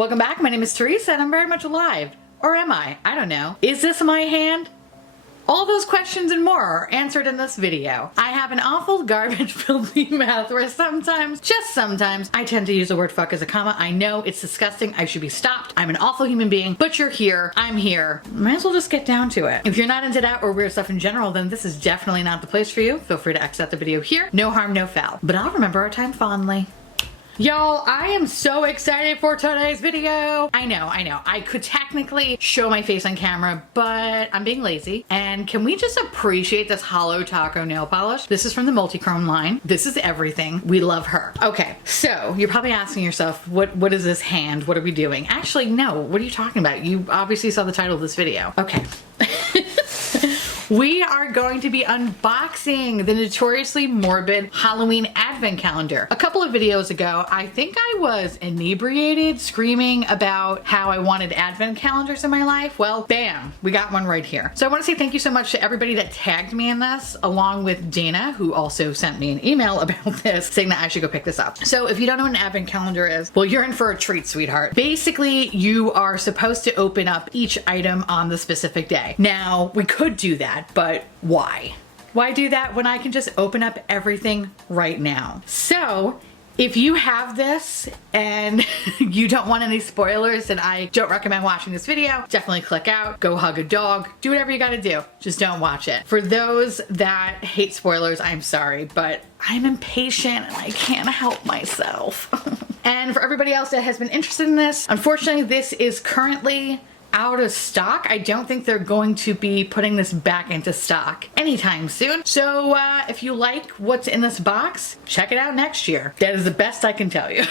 Welcome back. My name is Teresa and I'm very much alive. Or am I? I don't know. Is this my hand? All those questions and more are answered in this video. I have an awful garbage filthy mouth where sometimes, just sometimes, I tend to use the word fuck as a comma. I know it's disgusting. I should be stopped. I'm an awful human being, but you're here. I'm here. Might as well just get down to it. If you're not into that or weird stuff in general, then this is definitely not the place for you. Feel free to exit the video here. No harm, no foul. But I'll remember our time fondly. Y'all, I am so excited for today's video. I know. I could technically show my face on camera, but I'm being lazy. And can we just appreciate this Hollow Taco nail polish? This is from the Multichrome line. This is everything. We love her. Okay, so you're probably asking yourself, what is this hand? What are we doing? Actually, no. What are you talking about? You obviously saw the title of this video. Okay. We are going to be unboxing the Notoriously Morbid Halloween Advent Calendar. A couple of videos ago, I think I was inebriated screaming about how I wanted Advent calendars in my life. Well, bam, we got one right here. So I want to say thank you so much to everybody that tagged me in this, along with Dana, who also sent me an email about this, saying that I should go pick this up. So if you don't know what an Advent calendar is, well, you're in for a treat, sweetheart. Basically, you are supposed to open up each item on the specific day. Now, we could do that. But why? Why do that when I can just open up everything right now? So if you have this and you don't want any spoilers and I don't recommend watching this video, definitely click out, go hug a dog, do whatever you gotta do. Just don't watch it. For those that hate spoilers, I'm sorry, but I'm impatient and I can't help myself. And for everybody else that has been interested in this, unfortunately, this is currently out of stock. I don't think they're going to be putting this back into stock anytime soon. So if you like what's in this box, check it out next year. That is the best I can tell you.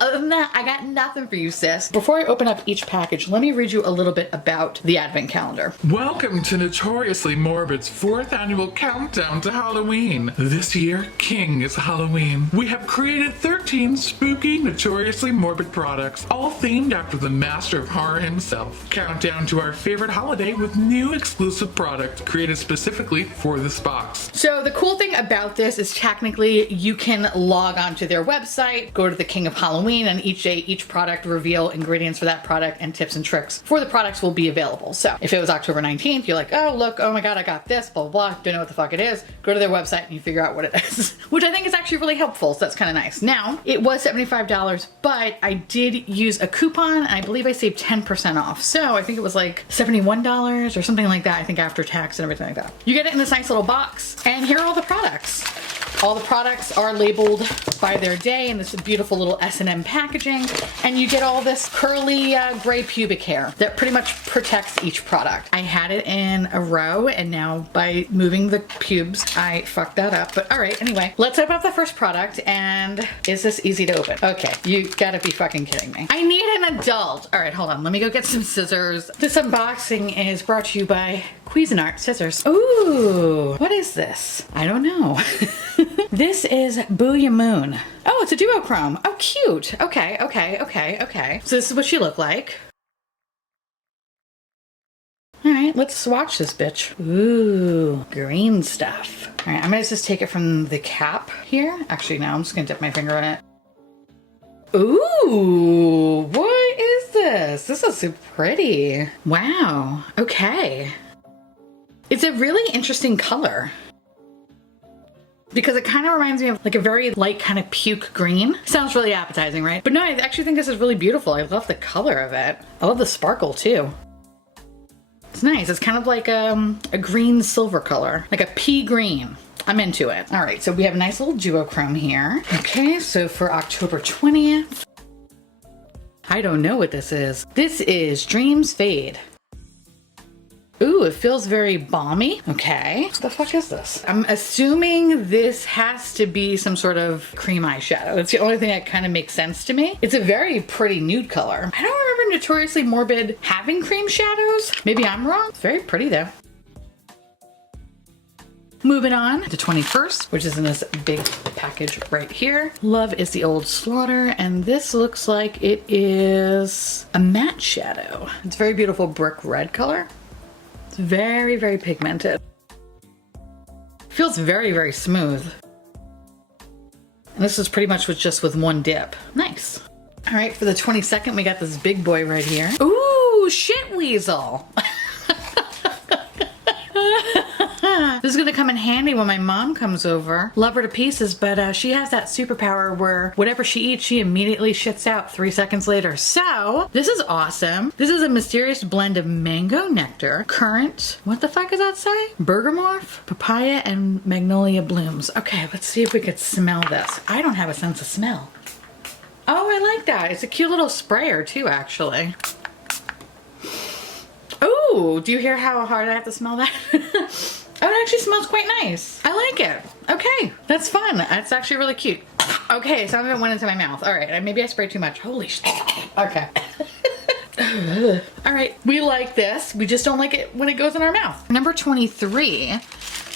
Other than that, I got nothing for you, sis. Before I open up each package, let me read you a little bit about the Advent calendar. Welcome to Notoriously Morbid's 4th annual countdown to Halloween. This year, King is Halloween. We have created 13 spooky, notoriously morbid products, all themed after the master of horror himself. Countdown to our favorite holiday with new exclusive product created specifically for this box. So the cool thing about this is technically you can log on to their website, go to the King of Halloween, and each day, each product reveal ingredients for that product and tips and tricks for the products will be available. So if it was October 19th, you're like, oh look, oh my god, I got this, blah, blah, blah, don't know what the fuck it is. Go to their website and you figure out what it is, which I think is actually really helpful. So that's kind of nice. Now, it was $75, but I did use a coupon and I believe I saved 10% off. So I think it was like $71 or something like that, I think after tax and everything like that. You get it in this nice little box, and here are all the products. All the products are labeled by their day in this beautiful little S&M packaging, and you get all this curly gray pubic hair that pretty much protects each product. I had it in a row, and now by moving the pubes, I fucked that up. But all right, anyway, let's open up the first product, and is this easy to open? Okay, you gotta be fucking kidding me. I need an adult. All right, hold on, let me go get some scissors. This unboxing is brought to you by Cuisinart Scissors. Ooh, what is this? I don't know. This is Booyah Moon. Oh, it's a duochrome. Oh, cute. Okay. So this is what she looked like. All right, let's swatch this bitch. Ooh, green stuff. All right, I'm gonna just take it from the cap here. Actually, no, I'm just gonna dip my finger in it. Ooh, what is this? This is so pretty. Wow, okay. It's a really interesting color, because it kind of reminds me of like a very light kind of puke green. Sounds really appetizing, right? But no, I actually think this is really beautiful. I love the color of it. I love the sparkle too. It's nice. It's kind of like a green silver color, like a pea green. I'm into it. All right, so we have a nice little duochrome here. Okay, so for October 20th, I don't know what this is. This is Dreams Fade. Ooh, it feels very balmy. Okay. What the fuck is this? I'm assuming this has to be some sort of cream eyeshadow. That's the only thing that kind of makes sense to me. It's a very pretty nude color. I don't remember Notoriously Morbid having cream shadows. Maybe I'm wrong. It's very pretty though. Moving on to 21st, which is in this big package right here. Love is the Old Slaughter, and this looks like it is a matte shadow. It's very beautiful brick red color. It's very, very pigmented. Feels very, very smooth. And this is pretty much just with one dip. Nice. All right, for the 22nd, we got this big boy right here. Ooh, shit weasel. This is gonna come in handy when my mom comes over. Love her to pieces, but she has that superpower where whatever she eats, she immediately shits out 3 seconds later. So this is awesome. This is a mysterious blend of mango nectar, currant, what the fuck does that say? Bergamot, papaya, and magnolia blooms. Okay, let's see if we could smell this. I don't have a sense of smell. Oh, I like that. It's a cute little sprayer too, actually. Oh, do you hear how hard I have to smell that? Oh, it actually smells quite nice. I like it. Okay, that's fun. That's actually really cute. Okay, some of it went into my mouth. All right, maybe I sprayed too much. Holy shit. Okay. All right, we like this. We just don't like it when it goes in our mouth. Number 23,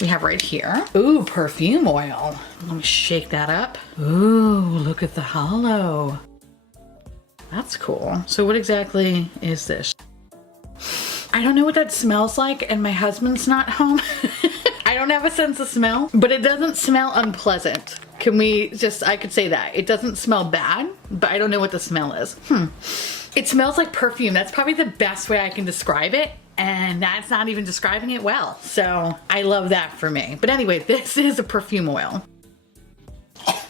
we have right here. Ooh, perfume oil. Let me shake that up. Ooh, look at the hollow. That's cool. So what exactly is this? I don't know what that smells like, and my husband's not home. I don't have a sense of smell, but it doesn't smell unpleasant. Can we just, I could say that. It doesn't smell bad, but I don't know what the smell is. It smells like perfume. That's probably the best way I can describe it, and that's not even describing it well. So I love that for me. But anyway, this is a perfume oil.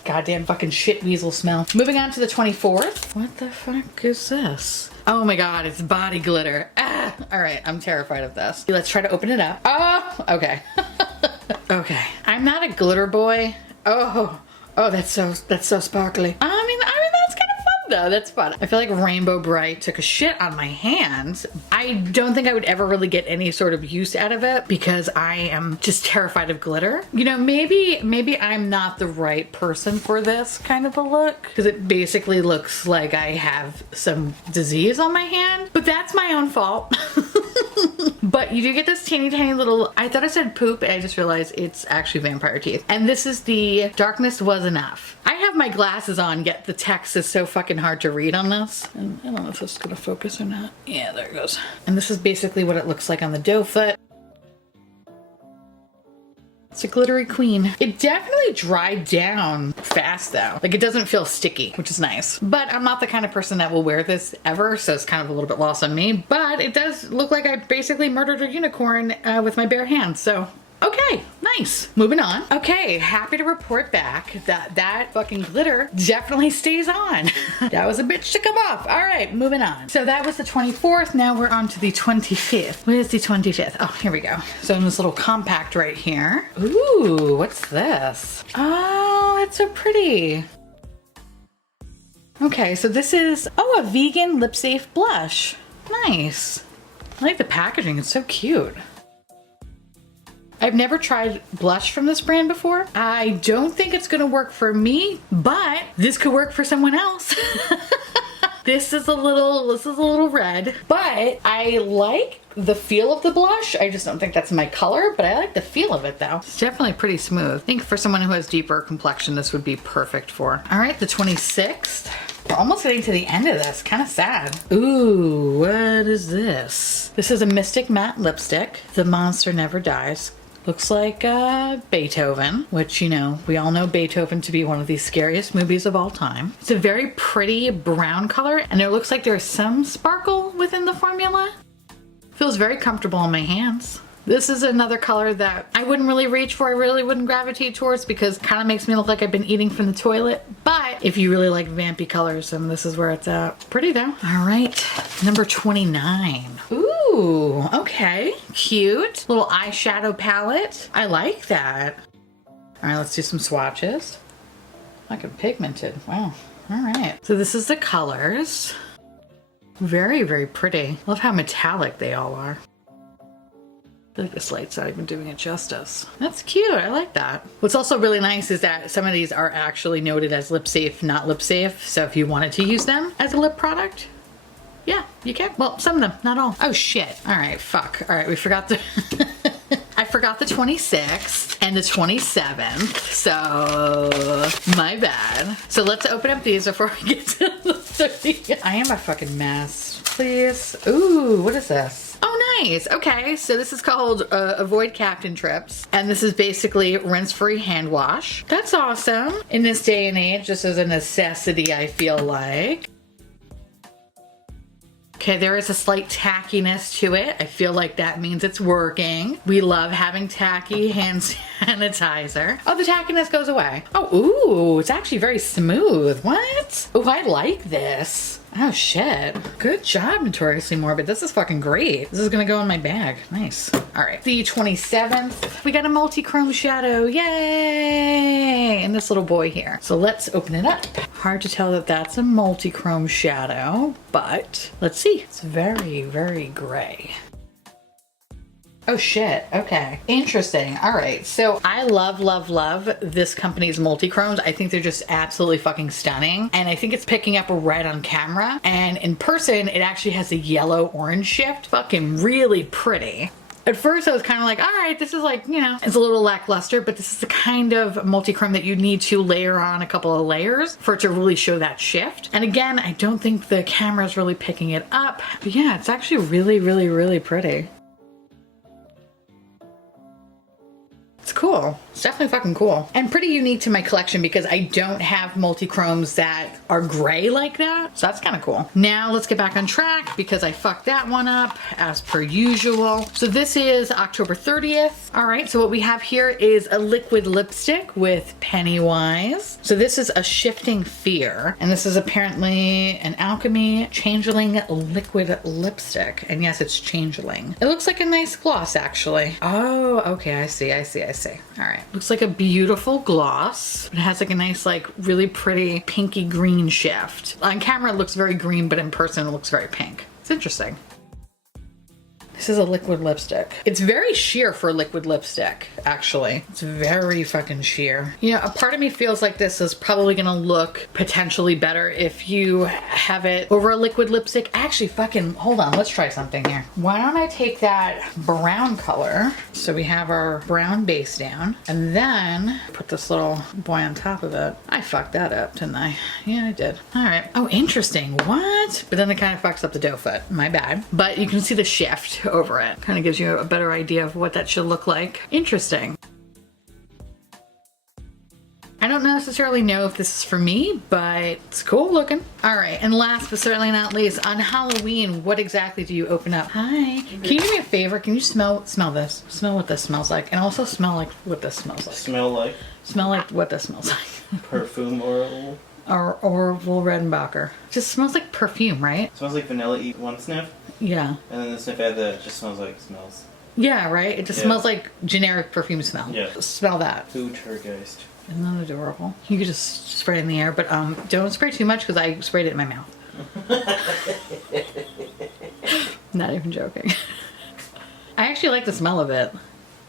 Goddamn fucking shit weasel smell. Moving on to the 24th. What the fuck is this? Oh my god, it's body glitter. Ah, all right, I'm terrified of this. Let's try to open it up. Oh, okay. Okay, I'm not a glitter boy. Oh, that's so sparkly. I mean, that's kind of fun though. That's fun. I feel like Rainbow Bright took a shit on my hands. I don't think I would ever really get any sort of use out of it because I am just terrified of glitter. You know, maybe I'm not the right person for this kind of a look because it basically looks like I have some disease on my hand, but that's my own fault. But you do get this teeny tiny little, I thought I said poop, and I just realized it's actually vampire teeth. And this is the Darkness Was Enough. I have my glasses on, yet the text is so fucking hard to read on this. And I don't know if this is gonna focus or not. Yeah, there it goes. And this is basically what it looks like on the doe foot. It's a glittery queen. It definitely dried down fast though. Like it doesn't feel sticky, which is nice. But I'm not the kind of person that will wear this ever, so it's kind of a little bit lost on me. But it does look like I basically murdered a unicorn with my bare hands, so okay, nice. Moving on. Okay, happy to report back that that fucking glitter definitely stays on. That was a bitch to come off. All right, moving on. So that was the 24th. Now we're on to the 25th. What is the 25th? Oh, here we go. So in this little compact right here. Ooh, what's this? Oh, it's so pretty. Okay, so this is, oh, a vegan lip safe blush. Nice. I like the packaging, it's so cute. I've never tried blush from this brand before. I don't think it's gonna work for me, but this could work for someone else. This is a little red, but I like the feel of the blush. I just don't think that's my color, but I like the feel of it though. It's definitely pretty smooth. I think for someone who has deeper complexion, this would be perfect for. All right, the 26th. We're almost getting to the end of this, kind of sad. Ooh, what is this? This is a Mystic Matte Lipstick. The Monster Never Dies. Looks like Beethoven, which, you know, we all know Beethoven to be one of the scariest movies of all time. It's a very pretty brown color, and it looks like there's some sparkle within the formula. Feels very comfortable on my hands. This is another color that I wouldn't really reach for. I really wouldn't gravitate towards because it kind of makes me look like I've been eating from the toilet. But if you really like vampy colors, then this is where it's at. Pretty though. All right, number 29. Ooh, okay, cute. Little eyeshadow palette. I like that. All right, let's do some swatches. Like a pigmented, wow. All right, so this is the colors. Very, very pretty. Love how metallic they all are. I feel like this light's not even doing it justice. That's cute, I like that. What's also really nice is that some of these are actually noted as lip safe, not lip safe. So if you wanted to use them as a lip product, yeah, you can. Well, some of them, not all. Oh shit, all right, fuck. All right, we forgot the, I forgot the 26th and the 27th, so my bad. So let's open up these before we get to the 30th. I am a fucking mess, please. Ooh, what is this? Oh, nice. Okay, so this is called Avoid Captain Trips, and this is basically rinse-free hand wash. That's awesome. In this day and age, just as a necessity, I feel like. Okay, there is a slight tackiness to it. I feel like that means it's working. We love having tacky hand sanitizer. Oh, the tackiness goes away. Oh, ooh, it's actually very smooth. What? Oh, I like this. Oh shit. Good job, Notoriously Morbid. This is fucking great. This is gonna go in my bag. Nice. All right, the 27th, we got a multi-chrome shadow. Yay! And this little boy here. So let's open it up. Hard to tell that that's a multi-chrome shadow, but let's see. It's very, very gray. Oh shit, okay. Interesting. All right, so I love, love, love this company's multi-chromes. I think they're just absolutely fucking stunning. And I think it's picking up a red on camera. And in person, it actually has a yellow-orange shift. Fucking really pretty. At first I was kind of like, all right, this is like, you know, it's a little lackluster, but this is the kind of multi-chrome that you need to layer on a couple of layers for it to really show that shift. And again, I don't think the camera is really picking it up. But yeah, it's actually really, really, really pretty. It's cool. It's definitely fucking cool. And pretty unique to my collection because I don't have multi-chromes that are gray like that. So that's kind of cool. Now let's get back on track because I fucked that one up as per usual. So this is October 30th. All right, so what we have here is a liquid lipstick with Pennywise. So this is a Shifting Fear. And this is apparently an Alchemy Changeling liquid lipstick. And yes, it's Changeling. It looks like a nice gloss actually. Oh, okay, I see. All right, looks like a beautiful gloss. It has like a nice, like really pretty pinky green shift. On camera it looks very green, but in person it looks very pink. It's interesting. This is a liquid lipstick. It's very sheer for a liquid lipstick, actually. It's very fucking sheer. You know, a part of me feels like this is probably gonna look potentially better if you have it over a liquid lipstick. Actually, fucking, hold on, let's try something here. Why don't I take that brown color? So we have our brown base down, and then put this little boy on top of it. I fucked that up, didn't I? Yeah, I did. All right. Oh, interesting. What? But then it kind of fucks up the doe foot. My bad. But you can see the shift over it. Kind of gives you a better idea of what that should look like. Interesting. I don't necessarily know if this is for me, but it's cool looking. All right, and last but certainly not least, on Halloween, what exactly do you open up? Hi. Can you do me a favor? Can you smell this? Smell what this smells like, and also smell like what this smells like. Smell like what this smells like. Perfume Oil. Or Orville Redenbacher. Just smells like perfume, right? It smells like vanilla eat one sniff. Yeah. And then the sniff after that just smells like smells. Yeah, right? It just smells like generic perfume smell. Yeah. Smell that. Poltergeist. Isn't that adorable? You could just spray it in the air, but don't spray too much because I sprayed it in my mouth. Not even joking. I actually like the smell of it.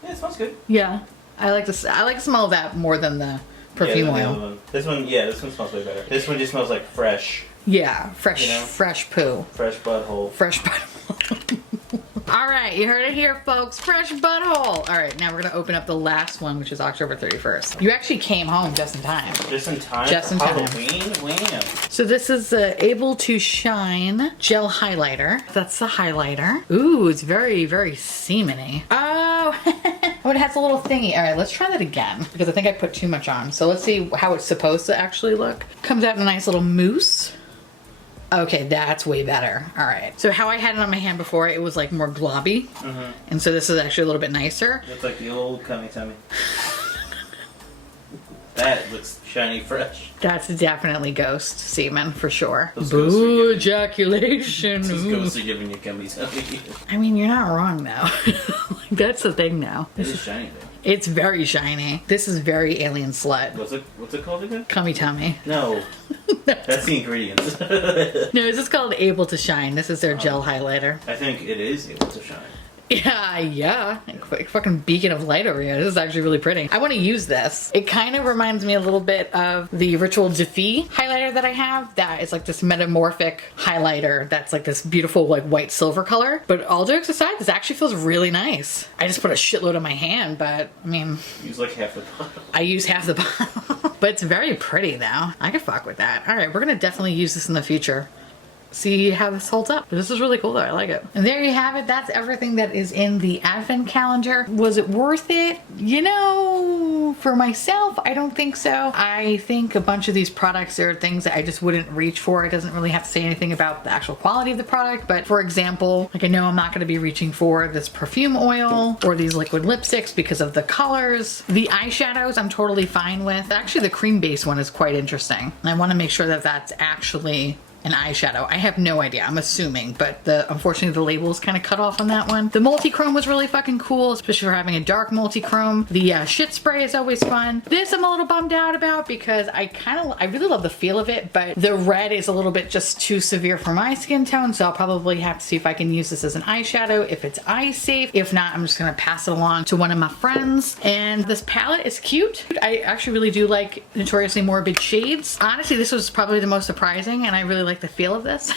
Yeah, it smells good. Yeah. I like the smell of that more than the perfume oil. This one smells way better. This one just smells like fresh. Yeah, fresh, you know? fresh poo. Fresh butthole. Fresh butthole. All right, you heard it here, folks. Fresh butthole. All right, now we're gonna open up the last one, which is October 31st. You actually came home just in time. Just in time? Just in time. Halloween? Wham. So this is Able to Shine Gel Highlighter. That's the highlighter. Ooh, it's very, very semen-y. Oh, oh, it has a little thingy. All right, let's try that again because I think I put too much on. So let's see how it's supposed to actually look. Comes out in a nice little mousse. Okay, that's way better. All right. So how I had it on my hand before, it was like more globby. Mm-hmm. And so this is actually a little bit nicer. Looks like the old cummy tummy. That looks shiny fresh. That's definitely ghost semen for sure. Boo ejaculation. Those ghosts are giving you cummy tummy. I mean, you're not wrong though. Like, that's the thing now. It is shiny though. It's very shiny. This is very alien slut. What's it called again? Cummy tummy. No. That's the ingredients. No, this is called Able to Shine. This is their gel highlighter. I think it is able to shine. Yeah. Like fucking beacon of light over here. This is actually really pretty. I want to use this. It kind of reminds me a little bit of the Ritual Defee highlighter that I have. That is like this metamorphic highlighter that's like this beautiful like white silver color. But all jokes aside, this actually feels really nice. I just put a shitload on my hand, but I mean... Use like half the bottle. I use half the bottle. But it's very pretty though. I could fuck with that. All right, we're going to definitely use this in the future. see how this holds up. This is really cool though, I like it. And there you have it. That's everything that is in the advent calendar. Was it worth it? You know, for myself, I don't think so. I think a bunch of these products are things that I just wouldn't reach for. It doesn't really have to say anything about the actual quality of the product, but for example, like I know I'm not going to be reaching for this perfume oil or these liquid lipsticks because of the colors. The eyeshadows I'm totally fine with. Actually, the cream base one is quite interesting. I want to make sure that that's actually an eyeshadow. I have no idea. I'm assuming, but unfortunately the label is kind of cut off on that one. The multi-chrome was really fucking cool, especially for having a dark multi-chrome. The shit spray is always fun. This I'm a little bummed out about because I really love the feel of it, but the red is a little bit just too severe for my skin tone, so I'll probably have to see if I can use this as an eyeshadow, if it's eye safe. If not, I'm just gonna pass it along to one of my friends. And this palette is cute. I actually really do like Notoriously Morbid shades. Honestly, this was probably the most surprising, and I really like the feel of this.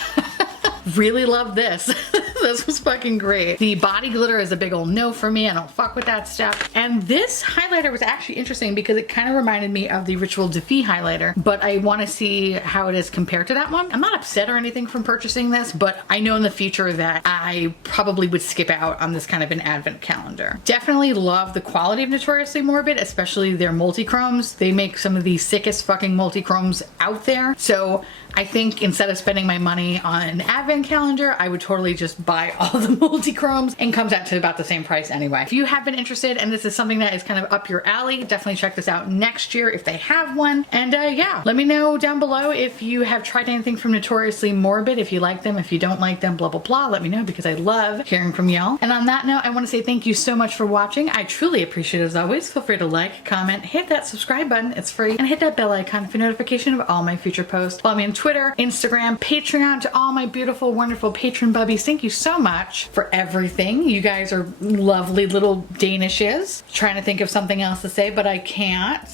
Really love this. This was fucking great. The body glitter is a big old no for me. I don't fuck with that stuff. And this highlighter was actually interesting because it kind of reminded me of the Ritual Defy highlighter, but I want to see how it is compared to that one. I'm not upset or anything from purchasing this, but I know in the future that I probably would skip out on this kind of an advent calendar. Definitely love the quality of Notoriously Morbid, especially their multi-chromes. They make some of the sickest fucking multi-chromes out there. So I think instead of spending my money on an advent calendar, I would totally just buy all the multi-chromes, and comes out to about the same price anyway. If you have been interested and this is something that is kind of up your alley, definitely check this out next year if they have one. And yeah, let me know down below if you have tried anything from Notoriously Morbid, if you like them, if you don't like them, blah, blah, blah. Let me know because I love hearing from y'all. And on that note, I want to say thank you so much for watching. I truly appreciate it as always. Feel free to like, comment, hit that subscribe button. It's free. And hit that bell icon for notification of all my future posts. Follow me on Twitter, Instagram, Patreon. To all my beautiful, wonderful patron bubbies, thank you so much for everything. You guys are lovely little Danishes. Trying to think of something else to say, but I can't.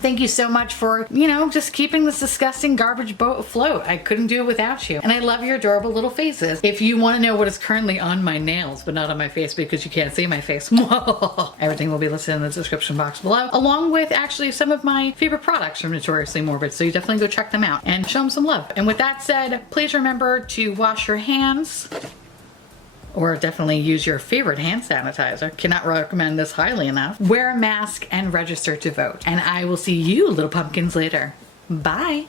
Thank you so much for, you know, just keeping this disgusting garbage boat afloat. I couldn't do it without you. And I love your adorable little faces. If you want to know what is currently on my nails, but not on my face because you can't see my face, everything will be listed in the description box below, along with actually some of my favorite products from Notoriously Morbid. So you definitely go check them out and show them some love. And with that said, please remember to wash your hands, or definitely use your favorite hand sanitizer. Cannot recommend this highly enough. Wear a mask and register to vote. And I will see you little pumpkins later. Bye.